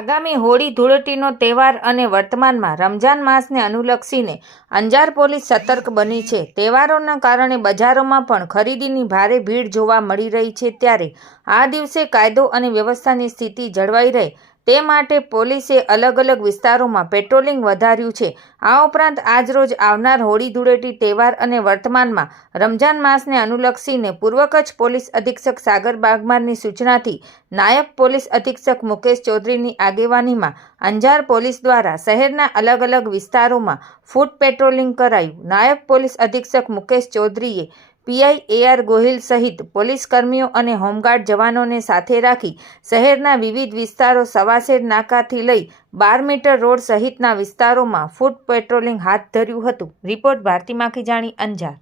આગામી હોળી ધૂળેટીનો તહેવાર અને વર્તમાનમાં રમજાન માસને અનુલક્ષીને અંજાર પોલીસ સતર્ક બની છે। તહેવારોના કારણે બજારોમાં પણ ખરીદીની ભારે ભીડ જોવા મળી રહી છે, ત્યારે આ દિવસે કાયદો અને વ્યવસ્થાની સ્થિતિ જળવાઈ રહે તે માટે પોલીસે અલગ અલગ વિસ્તારોમાં પેટ્રોલિંગ વધાર્યું છે। આ ઉપરાંત આજરોજ આવનાર હોળી ધૂળેટી તહેવાર અને વર્તમાનમાં રમજાન માસને અનુલક્ષીને પૂર્વ કચ્છ પોલીસ અધિક્ષક સાગર બાગમારની સૂચનાથી નાયબ પોલીસ અધિક્ષક મુકેશ ચૌધરીની આગેવાનીમાં અંજાર પોલીસ દ્વારા શહેરના અલગ અલગ વિસ્તારોમાં ફૂટ પેટ્રોલિંગ કરાયું। નાયબ પોલીસ અધિક્ષક મુકેશ ચૌધરીએ પીઆઈ AR ગોહિલ સહિત પોલીસ કર્મીઓ અને હોમગાર્ડ જવાનોને સાથે રાખી શહેરના વિવિધ વિસ્તારો સવાશેર નાકાથી લઈ 12 મીટર રોડ સહિતના વિસ્તારોમાં ફૂટ પેટ્રોલિંગ હાથ ધર્યું હતું। રિપોર્ટ ભારતી માખીજાણી, અંજાર।